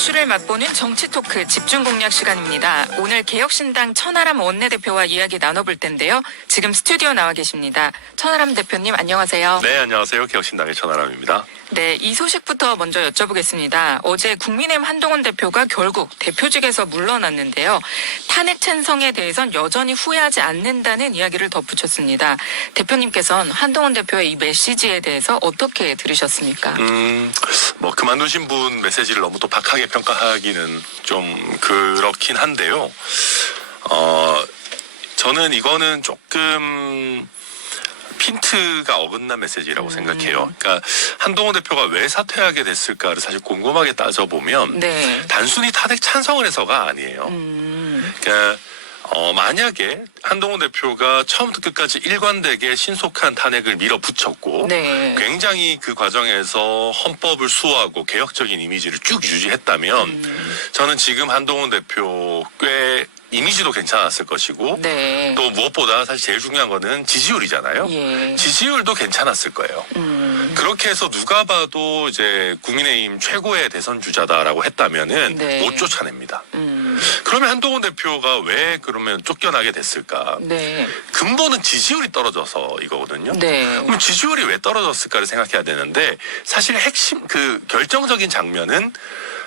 이슈를 맛보는 정치 토크 집중 공략 시간입니다. 오늘 개혁신당 천하람 원내대표와 이야기 나눠볼 텐데요. 지금 스튜디오 나와 계십니다. 천하람 대표님 안녕하세요. 네, 안녕하세요. 개혁신당의 천하람입니다. 네, 이 소식부터 먼저 여쭤보겠습니다. 어제 국민의힘 한동훈 대표가 결국 대표직에서 물러났는데요. 탄핵 찬성에 대해선 여전히 후회하지 않는다는 이야기를 덧붙였습니다. 대표님께서는 한동훈 대표의 이 메시지에 대해서 어떻게 들으셨습니까? 그만두신 분 메시지를 너무 또 박하게 평가하기는 좀 그렇긴 한데요. 저는 이거는 조금 핀트가 어긋난 메시지라고 생각해요. 그러니까 한동훈 대표가 왜 사퇴하게 됐을까를 사실 곰곰하게 따져보면 네. 단순히 탄핵 찬성을 해서가 아니에요. 그러니까 만약에 한동훈 대표가 처음부터 끝까지 일관되게 신속한 탄핵을 밀어붙였고 네. 굉장히 그 과정에서 헌법을 수호하고 개혁적인 이미지를 쭉 유지했다면 저는 지금 한동훈 대표 꽤 이미지도 괜찮았을 것이고 네. 또 무엇보다 사실 제일 중요한 거는 지지율이잖아요. 예. 지지율도 괜찮았을 거예요. 그렇게 해서 누가 봐도 이제 국민의힘 최고의 대선 주자다라고 했다면은 네. 못 쫓아냅니다. 그러면 한동훈 대표가 왜 그러면 쫓겨나게 됐을까? 네. 근본은 지지율이 떨어져서 이거거든요. 네. 그럼 지지율이 왜 떨어졌을까를 생각해야 되는데 사실 핵심 그 결정적인 장면은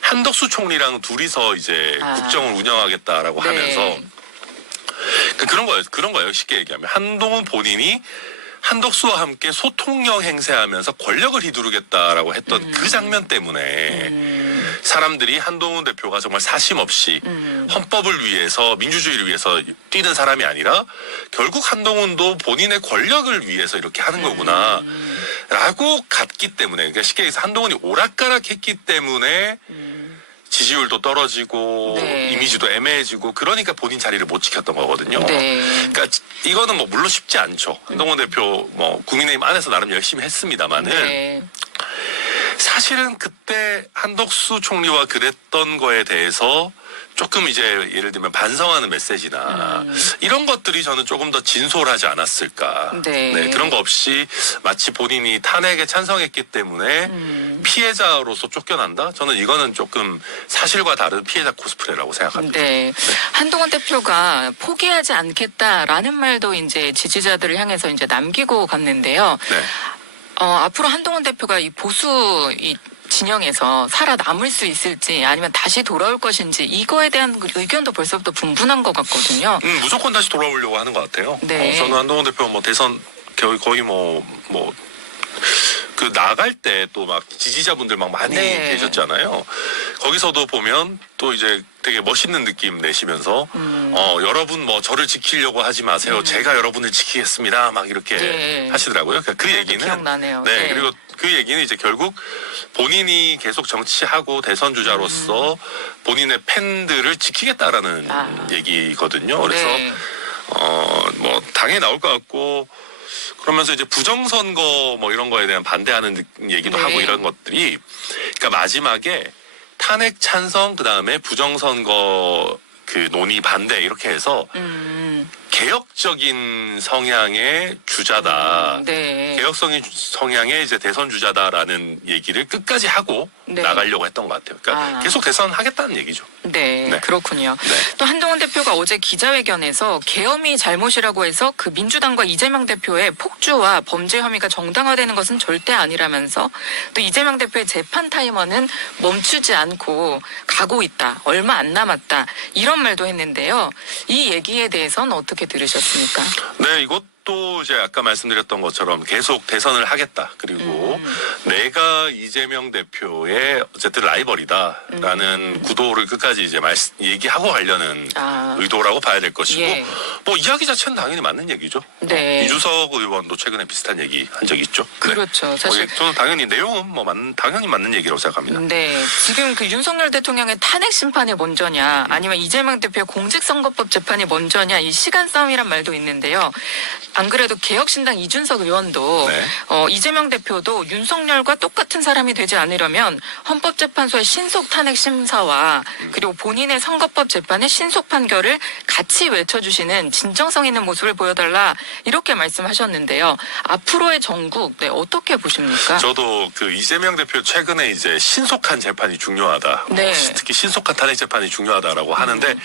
한덕수 총리랑 둘이서 이제 국정을 운영하겠다라고 네. 하면서 그런 거예요. 쉽게 얘기하면 한동훈 본인이 한덕수와 함께 소통력 행세하면서 권력을 휘두르겠다라고 했던 그 장면 때문에 사람들이 한동훈 대표가 정말 사심 없이 헌법을 위해서 민주주의를 위해서 뛰는 사람이 아니라 결국 한동훈도 본인의 권력을 위해서 이렇게 하는 거구나 라고 갔기 때문에 그러니까 쉽게 얘기해서 한동훈이 오락가락했기 때문에 지지율도 떨어지고 네. 이미지도 애매해지고 그러니까 본인 자리를 못 지켰던 거거든요. 네. 그러니까 이거는 뭐 물론 쉽지 않죠. 한동훈 대표 뭐 국민의힘 안에서 나름 열심히 했습니다만은 네. 사실은 그때 한덕수 총리와 그랬던 거에 대해서 조금 이제 예를 들면 반성하는 메시지나 이런 것들이 저는 조금 더 진솔하지 않았을까. 네. 그런 거 없이 마치 본인이 탄핵에 찬성했기 때문에 피해자로서 쫓겨난다? 저는 이거는 조금 사실과 다른 피해자 코스프레라고 생각합니다. 네. 한동훈 대표가 포기하지 않겠다라는 말도 이제 지지자들을 향해서 이제 남기고 갔는데요. 네. 앞으로 한동훈 대표가 이 보수 진영에서 살아남을 수 있을지 아니면 다시 돌아올 것인지 이거에 대한 의견도 벌써부터 분분한 것 같거든요. 무조건 다시 돌아오려고 하는 것 같아요. 네. 저는 한동훈 대표 뭐 대선 거의 그 나갈 때 또 막 지지자분들 막 많이 네. 계셨잖아요. 거기서도 보면 또 이제 되게 멋있는 느낌 내시면서 여러분 뭐 저를 지키려고 하지 마세요. 제가 여러분을 지키겠습니다. 막 이렇게 네. 하시더라고요. 그러니까 그 얘기는 기억나네요. 네, 네. 그리고 그 얘기는 이제 결국 본인이 계속 정치하고 대선 주자로서 본인의 팬들을 지키겠다라는 얘기거든요. 그래서 네. 뭐 당연히 나올 것 같고 그러면서 이제 부정선거 뭐 이런 거에 대한 반대하는 얘기도 네. 하고 이런 것들이 그러니까 마지막에 탄핵 찬성 그다음에 부정선거 그 논의 반대 이렇게 해서 개혁적인 성향의 주자다. 네. 개혁적인 성향의 이제 대선 주자다라는 얘기를 끝까지 하고 네. 나가려고 했던 것 같아요. 그러니까 계속 대선 하겠다는 얘기죠. 네, 네. 그렇군요. 네. 또 한동훈 대표가 어제 기자회견에서 계엄이 잘못이라고 해서 그 민주당과 이재명 대표의 폭주와 범죄 혐의가 정당화되는 것은 절대 아니라면서 또 이재명 대표의 재판 타이머는 멈추지 않고 가고 있다. 얼마 안 남았다. 이런 말도 했는데요. 이 얘기에 대해서는 어떻게 들으셨습니까? 네, 이것도 이제 아까 말씀드렸던 것처럼 계속 대선을 하겠다. 그리고 내가 이재명 대표의 어쨌든 라이벌이다라는 구도를 끝까지 이제 얘기하고 가려는 의도라고 봐야 될 것이고, 예. 뭐 이야기 자체는 당연히 맞는 얘기죠. 네. 이주석 의원도 최근에 비슷한 얘기 한 적 있죠. 그렇죠. 네. 사실 저는 당연히 내용은 뭐 당연히 맞는 얘기라고 생각합니다. 네, 지금 그 윤석열 대통령의 탄핵 심판이 먼저냐, 아니면 이재명 대표의 공직선거법 재판이 먼저냐, 이 시간 싸움이란 말도 있는데요. 안 그래도 개혁신당 이준석 의원도 네. 이재명 대표도 윤석열과 똑같은 사람이 되지 않으려면 헌법재판소의 신속 탄핵 심사와 그리고 본인의 선거법 재판의 신속 판결을 같이 외쳐주시는 진정성 있는 모습을 보여달라 이렇게 말씀하셨는데요. 앞으로의 정국 어떻게 보십니까? 저도 그 이재명 대표 최근에 이제 신속한 재판이 중요하다. 네. 특히 신속한 탄핵 재판이 중요하다라고 하는데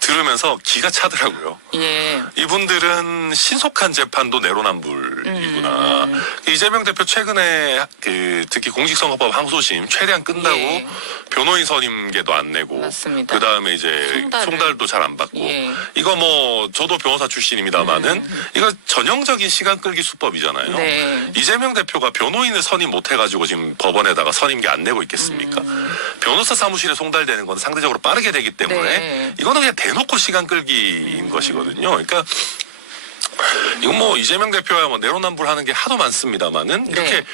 들으면서 기가 차더라고요. 예. 이분들은 신속한 재판도 내로남불이구나. 이재명 대표 최근에 그 특히 공직선거법 항소심 최대한 끝나고 예. 변호인 선임계도 안 내고 맞습니다. 그 다음에 이제 송달도 잘 안 받고 예. 이거 뭐 저도 변호사 출신입니다만은 이거 전형적인 시간 끌기 수법이잖아요. 네. 이재명 대표가 변호인을 선임 못 해가지고 지금 법원에다가 선임계 안 내고 있겠습니까? 변호사 사무실에 송달되는 건 상대적으로 빠르게 되기 때문에 네. 이거는 그냥 대놓고 시간 끌기인 것이거든요. 그러니까 이건 뭐 이재명 대표야 뭐 내로남불하는 게 하도 많습니다만은 이렇게 네.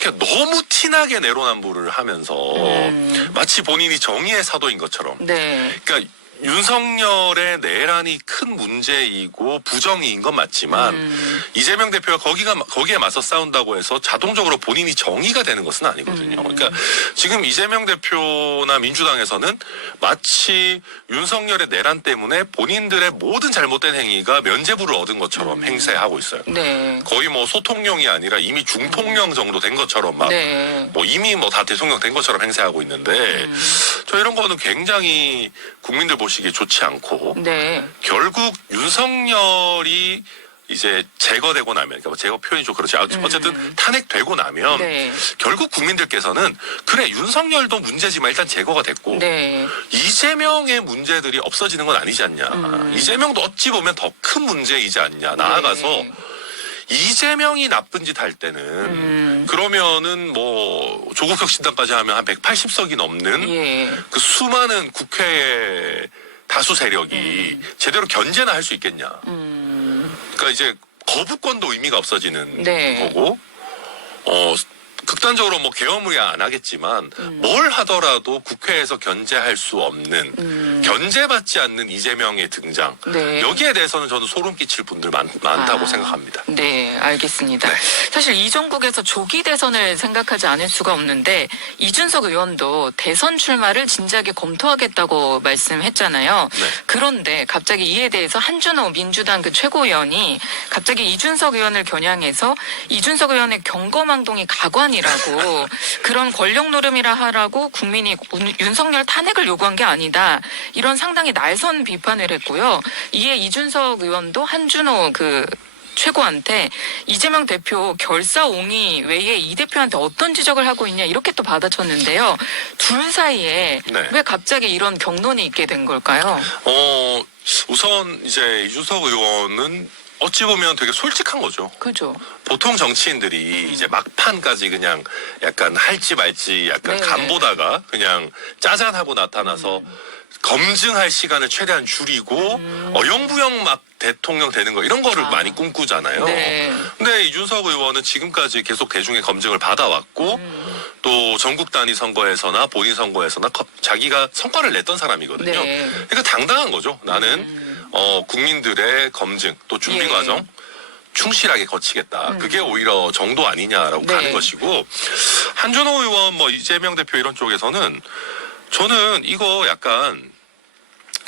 그냥 너무 티나게 내로남불을 하면서 마치 본인이 정의의 사도인 것처럼. 네. 그러니까 윤석열의 내란이 큰 문제이고 부정의인 건 맞지만 이재명 대표가 거기에 맞서 싸운다고 해서 자동적으로 본인이 정의가 되는 것은 아니거든요. 그러니까 지금 이재명 대표나 민주당에서는 마치 윤석열의 내란 때문에 본인들의 모든 잘못된 행위가 면죄부를 얻은 것처럼 행세하고 있어요. 네. 거의 뭐 소통령이 아니라 이미 중통령 정도 된 것처럼 막 네. 뭐 이미 뭐 다 대통령 된 것처럼 행세하고 있는데 저 이런 거는 굉장히 국민들 보시기에 좋지 않고 네. 결국 윤석열이 이제 제거되고 나면 그러니까 뭐 제거 표현이 좀 그렇지 어쨌든 탄핵되고 나면 네. 결국 국민들께서는 그래 윤석열도 문제지만 일단 제거가 됐고 네. 이재명의 문제들이 없어지는 건 아니지 않냐. 이재명도 어찌 보면 더 큰 문제이지 않냐. 나아가서 네. 이재명이 나쁜 짓 할 때는 그러면은 뭐 조국 혁신당까지 하면 한 180석이 넘는 예. 그 수많은 국회의 다수 세력이 제대로 견제나 할 수 있겠냐. 그러니까 이제 거부권도 의미가 없어지는 네. 거고 극단적으로 뭐 계엄을 안 하겠지만 뭘 하더라도 국회에서 견제할 수 없는 견제받지 않는 이재명의 등장 네. 여기에 대해서는 저는 소름 끼칠 분들 많다고 생각합니다. 네, 알겠습니다. 네. 사실 이 정국에서 조기 대선을 생각하지 않을 수가 없는데 이준석 의원도 대선 출마를 진지하게 검토하겠다고 말씀했잖아요. 네. 그런데 갑자기 이에 대해서 한준호 민주당 그 최고위원이 갑자기 이준석 의원을 겨냥해서 이준석 의원의 경거망동이 가관이라고 그런 권력 노름이라 하라고 국민이 윤석열 탄핵을 요구한 게 아니다. 이런 상당히 날선 비판을 했고요. 이에 이준석 의원도 한준호 그 최고한테 이재명 대표 결사옹위 외에 이 대표한테 어떤 지적을 하고 있냐 이렇게 또 받아쳤는데요. 둘 사이에 네. 왜 갑자기 이런 격론이 있게 된 걸까요? 우선 이제 이준석 의원은 어찌 보면 되게 솔직한 거죠. 그죠. 보통 정치인들이 이제 막판까지 그냥 약간 할지 말지 약간 네. 간보다가 그냥 짜잔하고 나타나서 검증할 시간을 최대한 줄이고 어영부영 막 대통령 되는 거 이런 거를 많이 꿈꾸잖아요. 네. 근데 이준석 의원은 지금까지 계속 대중의 검증을 받아왔고 또 전국 단위 선거에서나 본인 선거에서나 자기가 성과를 냈던 사람이거든요. 네. 그러니까 당당한 거죠. 나는 국민들의 검증 또 준비 예. 과정 충실하게 거치겠다. 그게 오히려 정도 아니냐라고 네. 가는 것이고 한준호 의원 뭐 이재명 대표 이런 쪽에서는 저는 이거 약간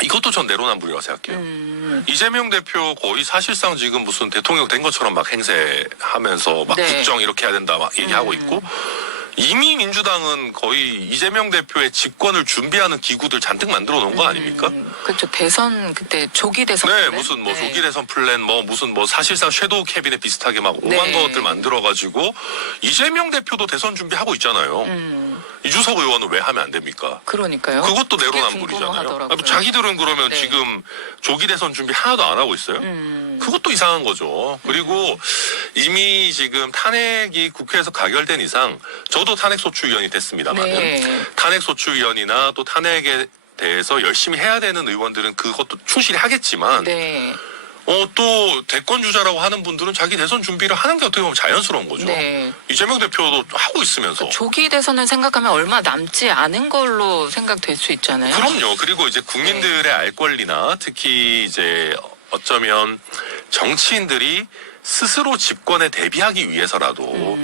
이것도 전 내로남불이라고 생각해요. 이재명 대표 거의 사실상 지금 무슨 대통령 된 것처럼 막 행세하면서 막 네. 국정 이렇게 해야 된다 막 얘기하고 있고 이미 민주당은 거의 이재명 대표의 집권을 준비하는 기구들 잔뜩 만들어 놓은 거 아닙니까? 그렇죠. 대선 그때 조기 대선. 네, 플랜? 무슨 뭐 네. 조기 대선 플랜 뭐 무슨 뭐 사실상 섀도우 캐비넷 비슷하게 막 오만 네. 것들 만들어 가지고 이재명 대표도 대선 준비하고 있잖아요. 이준석 의원은 왜 하면 안 됩니까? 그러니까요. 그것도 그게 내로남불이잖아요. 궁금하더라고요. 자기들은 그러면 네. 지금 조기 대선 준비 하나도 안 하고 있어요? 그것도 이상한 거죠. 그리고 이미 지금 탄핵이 국회에서 가결된 이상 저도 탄핵소추위원이 됐습니다만 네. 탄핵소추위원이나 또 탄핵에 대해서 열심히 해야 되는 의원들은 그것도 충실히 하겠지만 네. 또 대권 주자라고 하는 분들은 자기 대선 준비를 하는 게 어떻게 보면 자연스러운 거죠. 네. 이재명 대표도 하고 있으면서. 조기 대선을 생각하면 얼마 남지 않은 걸로 생각될 수 있잖아요. 그럼요. 그리고 이제 국민들의 알 권리나 특히 이제 어쩌면 정치인들이 스스로 집권에 대비하기 위해서라도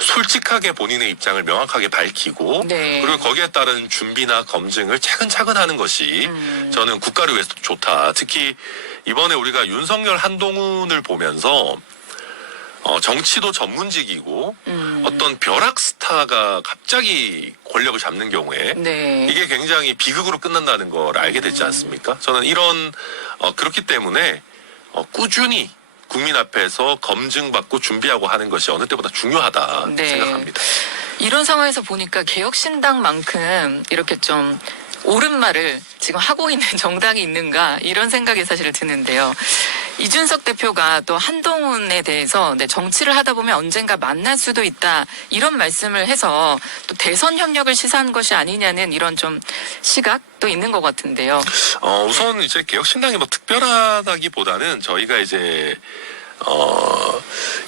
솔직하게 본인의 입장을 명확하게 밝히고 네. 그리고 거기에 따른 준비나 검증을 차근차근 하는 것이 저는 국가를 위해서 좋다. 특히 이번에 우리가 윤석열 한동훈을 보면서 정치도 전문직이고 어떤 벼락 스타가 갑자기 권력을 잡는 경우에 네. 이게 굉장히 비극으로 끝난다는 걸 알게 됐지 않습니까? 저는 이런 그렇기 때문에 꾸준히 국민 앞에서 검증받고 준비하고 하는 것이 어느 때보다 중요하다 네. 생각합니다. 이런 상황에서 보니까 개혁신당만큼 이렇게 좀 옳은 말을 지금 하고 있는 정당이 있는가 이런 생각이 사실 드는데요. 이준석 대표가 또 한동훈에 대해서 정치를 하다 보면 언젠가 만날 수도 있다 이런 말씀을 해서 또 대선 협력을 시사한 것이 아니냐는 이런 좀 시각도 있는 것 같은데요. 우선 이제 개혁신당이 뭐 특별하다기보다는 저희가 이제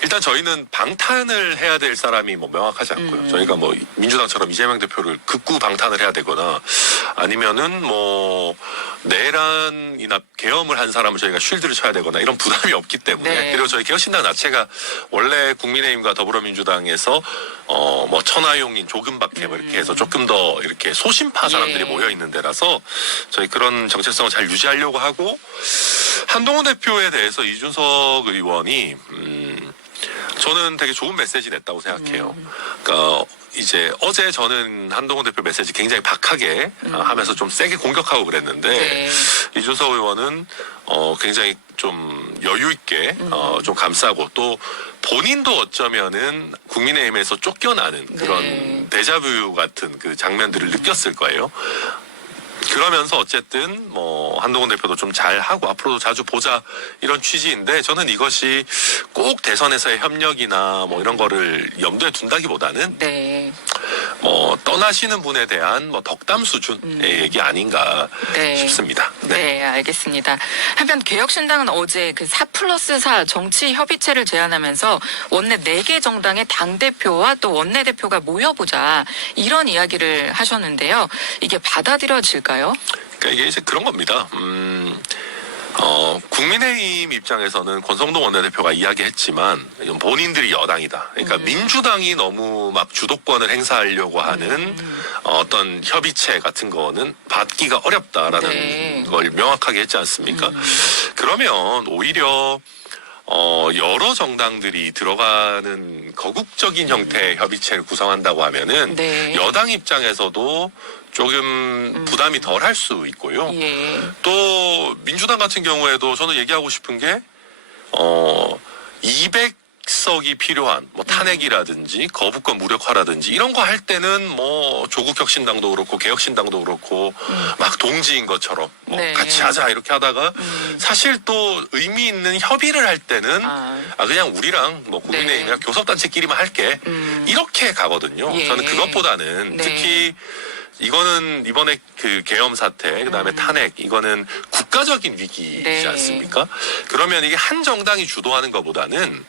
일단 저희는 방탄을 해야 될 사람이 뭐 명확하지 않고요. 저희가 뭐 민주당처럼 이재명 대표를 극구 방탄을 해야 되거나 아니면은 뭐 내란이나 계엄을 한 사람을 저희가 쉴드를 쳐야 되거나 이런 부담이 없기 때문에 네. 그리고 저희 개혁신당 자체가 원래 국민의힘과 더불어민주당에서 뭐 천하용인 조금밖에 뭐 이렇게 해서 조금 더 이렇게 소심파 사람들이 예. 모여 있는 데라서 저희 그런 정체성을 잘 유지하려고 하고 한동훈 대표에 대해서 이준석 의원이 저는 되게 좋은 메시지 냈다고 생각해요. 그러니까 이제 어제 저는 한동훈 대표 메시지 굉장히 박하게 하면서 좀 세게 공격하고 그랬는데 네. 이준석 의원은 굉장히 좀 여유 있게 좀 감싸고 또 본인도 어쩌면은 국민의힘에서 쫓겨나는 그런 네. 데자뷰 같은 그 장면들을 느꼈을 거예요. 그러면서 어쨌든 뭐 한동훈 대표도 좀 잘하고 앞으로도 자주 보자 이런 취지인데 저는 이것이 꼭 대선에서의 협력이나 뭐 이런 거를 염두에 둔다기보다는 네. 뭐 떠나시는 분에 대한 뭐 덕담 수준의 얘기 아닌가 네. 싶습니다. 네, 알겠습니다. 한편 개혁신당은 어제 그 4+4 정치협의체를 제안하면서 원내 4개 정당의 당대표와 또 원내대표가 모여보자 이런 이야기를 하셨는데요. 이게 받아들여질까요? 그러니까 이게 이제 그런 겁니다. 국민의힘 입장에서는 권성동 원내대표가 이야기했지만 이건 본인들이 여당이다. 그러니까 민주당이 너무 막 주도권을 행사하려고 하는 어떤 협의체 같은 거는 받기가 어렵다라는 네. 걸 명확하게 했지 않습니까? 그러면 오히려 여러 정당들이 들어가는 거국적인 형태의 협의체를 구성한다고 하면은 네. 여당 입장에서도 조금 부담이 덜 할 수 있고요. 예. 또 민주당 같은 경우에도 저는 얘기하고 싶은 게 200석이 필요한 뭐 탄핵이라든지 거부권 무력화라든지 이런 거 할 때는 뭐 조국혁신당도 그렇고 개혁신당도 그렇고 막 동지인 것처럼 뭐 네. 같이 하자 이렇게 하다가 사실 또 의미 있는 협의를 할 때는 그냥 우리랑 뭐 국민의힘이랑 네. 교섭단체끼리만 할게 이렇게 가거든요. 예. 저는 그것보다는 네. 특히 이거는 이번에 그 계엄 사태, 그다음에 탄핵, 이거는 국가적인 위기이지 네. 않습니까? 그러면 이게 한 정당이 주도하는 것보다는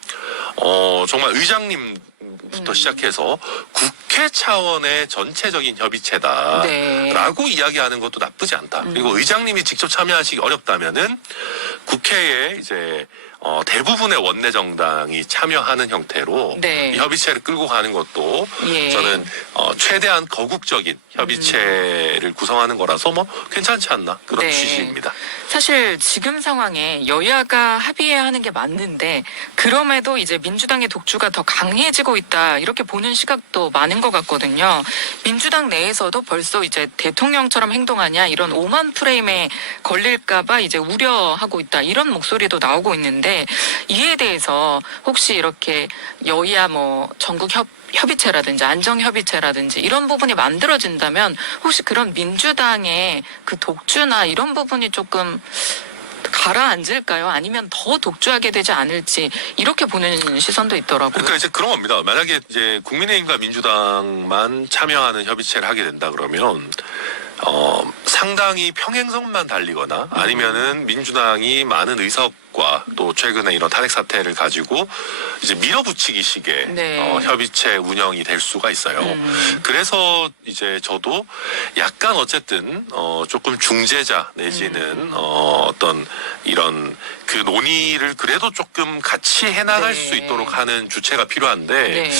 정말 의장님부터 시작해서 국회 차원의 전체적인 협의체다라고 네. 이야기하는 것도 나쁘지 않다. 그리고 의장님이 직접 참여하시기 어렵다면은 국회에 이제 대부분의 원내 정당이 참여하는 형태로 네. 이 협의체를 끌고 가는 것도 예. 저는 최대한 거국적인 협의체를 구성하는 거라서 뭐 괜찮지 않나 그런 네. 취지입니다. 사실 지금 상황에 여야가 합의해야 하는 게 맞는데 그럼에도 이제 민주당의 독주가 더 강해지고 있다 이렇게 보는 시각도 많은 것 같거든요. 민주당 내에서도 벌써 이제 대통령처럼 행동하냐 이런 오만 프레임에 걸릴까봐 이제 우려하고 있다 이런 목소리도 나오고 있는데 이에 대해서 혹시 이렇게 여야 뭐 전국 협의체라든지 안정협의체라든지 이런 부분이 만들어진다면 혹시 그런 민주당의 그 독주나 이런 부분이 조금 가라앉을까요? 아니면 더 독주하게 되지 않을지 이렇게 보는 시선도 있더라고요. 그러니까 이제 그런 겁니다. 만약에 이제 국민의힘과 민주당만 참여하는 협의체를 하게 된다 그러면 상당히 평행선만 달리거나 아니면은 민주당이 많은 의석 탄핵과 또 최근에 이런 탄핵 사태를 가지고 이제 밀어붙이기식의 네. 협의체 운영이 될 수가 있어요. 그래서 이제 저도 약간 어쨌든 조금 중재자 내지는 어떤 이런 그 논의를 그래도 조금 같이 해나갈 네. 수 있도록 하는 주체가 필요한데 네.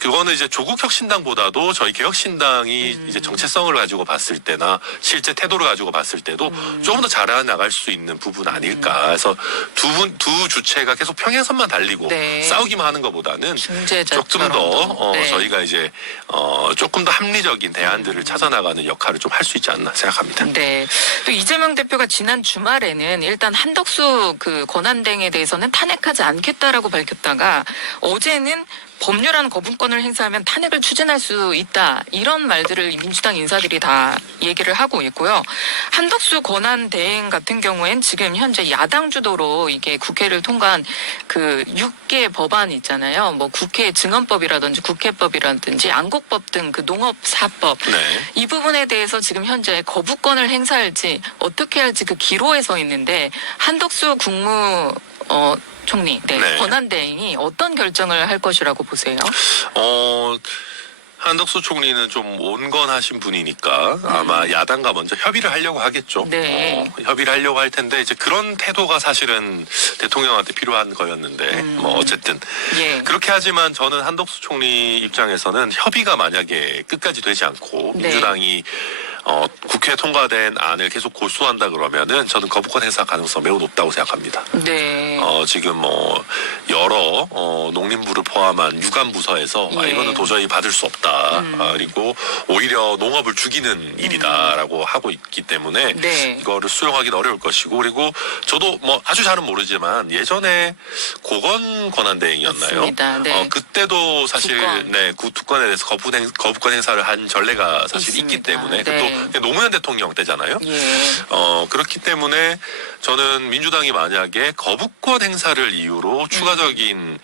그거는 이제 조국 혁신당보다도 저희 개혁신당이 이제 정체성을 가지고 봤을 때나 실제 태도를 가지고 봤을 때도 조금 더 잘 나갈 수 있는 부분 아닐까. 그래서 두 주체가 계속 평행선만 달리고 네. 싸우기만 하는 것보다는 중재자처럼 조금 더 네. 저희가 이제 조금 더 합리적인 대안들을 찾아나가는 역할을 좀 할 수 있지 않나 생각합니다. 네. 또 이재명 대표가 지난 주말에는 일단 한덕수 그 권한대행에 대해서는 탄핵하지 않겠다라고 밝혔다가 어제는 법률안 거부권을 행사하면 탄핵을 추진할 수 있다. 이런 말들을 민주당 인사들이 다 얘기를 하고 있고요. 한덕수 권한대행 같은 경우엔 지금 현재 야당 주도로 이게 국회를 통과한 그 6개 법안이 있잖아요. 뭐 국회 증언법이라든지 국회법이라든지 안곡법 등 그 농업사법. 네. 이 부분에 대해서 지금 현재 거부권을 행사할지 어떻게 할지 그 기로에 서 있는데 한덕수 총리, 네. 권한대행이 어떤 결정을 할 것이라고 보세요? 한덕수 총리는 좀 온건하신 분이니까 아마 야당과 먼저 협의를 하려고 하겠죠. 네. 협의를 하려고 할 텐데 이제 그런 태도가 사실은 대통령한테 필요한 거였는데 뭐 어쨌든 예. 그렇게 하지만 저는 한덕수 총리 입장에서는 협의가 만약에 끝까지 되지 않고 네. 민주당이 국회에 통과된 안을 계속 고수한다 그러면은 저는 거부권 행사 가능성 매우 높다고 생각합니다. 네. 지금 뭐 여러 농림부를 포함한 유관부서에서 예. 이거는 도저히 받을 수 없다. 그리고 오히려 농업을 죽이는 일이다라고 하고 있기 때문에 네. 이거를 수용하기는 어려울 것이고 그리고 저도 뭐 아주 잘은 모르지만 예전에 고건 권한대행이었나요? 맞습니다. 네. 그때도 사실 두건. 그 두 건에 대해서 거부권 행사를 한 전례가 사실 있기 있습니다. 때문에 네. 또 노무현 대통령 때잖아요. 예. 그렇기 때문에 저는 민주당이 만약에 거부권 행사를 이유로 추가적인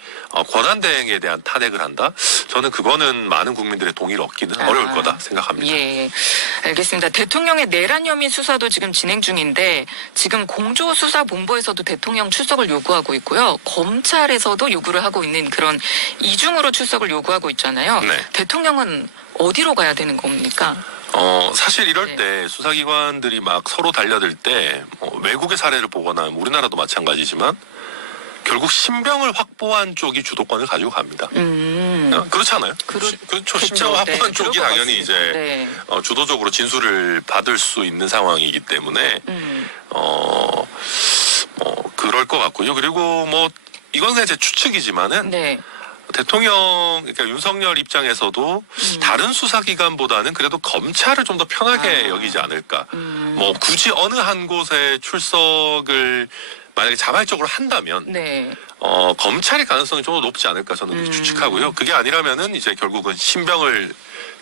권한대행에 대한 탄핵을 한다? 저는 그거는 많은 국민들의 동의를 얻기는 어려울 거다 생각합니다. 예, 알겠습니다. 대통령의 내란 혐의 수사도 지금 진행 중인데 지금 공조수사본부에서도 대통령 출석을 요구하고 있고요. 검찰에서도 요구를 하고 있는 그런 이중으로 출석을 요구하고 있잖아요. 네. 대통령은 어디로 가야 되는 겁니까? 사실 이럴 네. 때 수사기관들이 막 서로 달려들 때 외국의 사례를 보거나 우리나라도 마찬가지지만 결국 신병을 확보한 쪽이 주도권을 가지고 갑니다. 그렇지 않아요? 그렇죠. 신병 확보한 쪽이 그럴 것 당연히 같습니다. 이제 네. 주도적으로 진술을 받을 수 있는 상황이기 때문에 그럴 것 같고요. 그리고 뭐 이건 그냥 제 추측이지만은 네. 대통령, 그러니까 윤석열 입장에서도 다른 수사기관보다는 그래도 검찰을 좀 더 편하게 여기지 않을까. 뭐 굳이 어느 한 곳에 출석을 만약에 자발적으로 한다면 네. 검찰의 가능성이 좀 더 높지 않을까 저는 그렇게 추측하고요. 그게 아니라면은 이제 결국은 신병을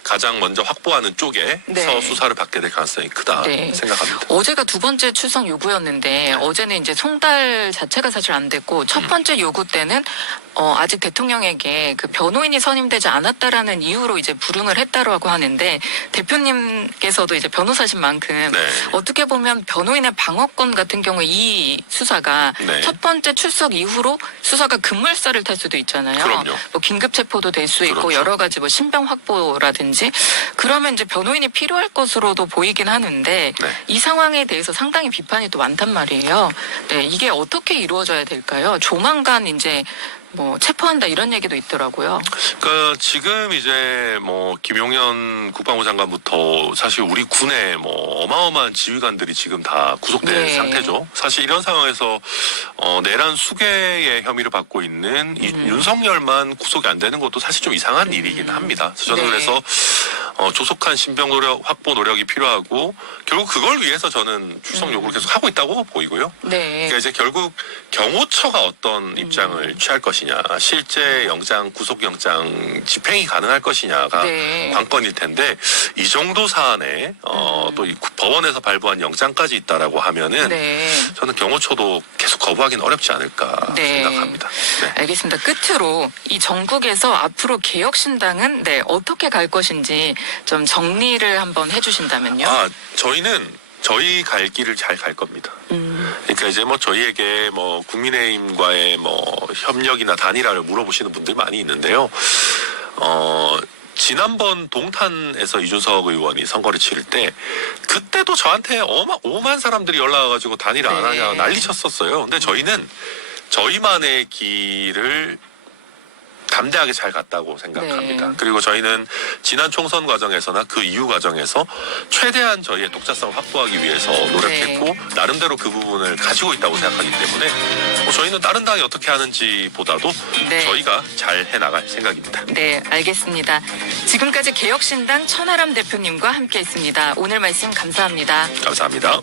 가장 먼저 확보하는 쪽에서 네. 수사를 받게 될 가능성이 크다 네. 생각합니다. 어제가 두 번째 출석 요구였는데 어제는 이제 송달 자체가 사실 안 됐고 첫 번째 요구 때는 아직 대통령에게 그 변호인이 선임되지 않았다라는 이유로 이제 불응을 했다라고 하는데 대표님께서도 이제 변호사신 만큼 네. 어떻게 보면 변호인의 방어권 같은 경우에 이 수사가 네. 첫 번째 출석 이후로 수사가 급물살을 탈 수도 있잖아요. 그럼요. 뭐 긴급 체포도 될 수 있고 그렇죠. 여러 가지 뭐 신병 확보라든지 그러면 이제 변호인이 필요할 것으로도 보이긴 하는데 네. 이 상황에 대해서 상당히 비판이 또 많단 말이에요. 네, 이게 어떻게 이루어져야 될까요? 조만간 이제 뭐 체포한다 이런 얘기도 있더라고요. 그러니까 지금 이제 뭐 김용현 국방부 장관부터 사실 우리 군의 뭐 어마어마한 지휘관들이 지금 다 구속된 네. 상태죠. 사실 이런 상황에서 내란 수괴의 혐의를 받고 있는 이 윤석열만 구속이 안 되는 것도 사실 좀 이상한 일이긴 합니다. 그래서 저는 네. 그래서 조속한 신병 확보 노력이 필요하고 결국 그걸 위해서 저는 출석 요구를 계속 하고 있다고 보이고요. 네. 그러니까 이제 결국 경호처가 어떤 입장을 취할 것이냐, 실제 영장, 구속영장 집행이 가능할 것이냐가 네. 관건일 텐데 이 정도 사안에 또 이 법원에서 발부한 영장까지 있다라고 하면은 네. 저는 경호처도 계속 거부하기는 어렵지 않을까 네. 생각합니다. 네. 알겠습니다. 끝으로 이 전국에서 앞으로 개혁신당은 어떻게 갈 것인지 좀 정리를 한번 해주신다면요. 저희는 저희 갈 길을 잘 갈 겁니다. 그러니까 이제 뭐 저희에게 뭐 국민의힘과의 뭐 협력이나 단일화를 물어보시는 분들 많이 있는데요. 지난번 동탄에서 이준석 의원이 선거를 치를 때 그때도 저한테 5만 사람들이 연락 와가지고 단일화 안 하냐 난리 쳤었어요. 근데 저희는 저희만의 길을 담대하게 잘 갔다고 생각합니다. 네. 그리고 저희는 지난 총선 과정에서나 그 이후 과정에서 최대한 저희의 독자성을 확보하기 위해서 노력했고 나름대로 그 부분을 가지고 있다고 생각하기 때문에 저희는 다른 당이 어떻게 하는지 보다도 네. 저희가 잘 해나갈 생각입니다. 네, 알겠습니다. 지금까지 개혁신당 천하람 대표님과 함께했습니다. 오늘 말씀 감사합니다. 감사합니다.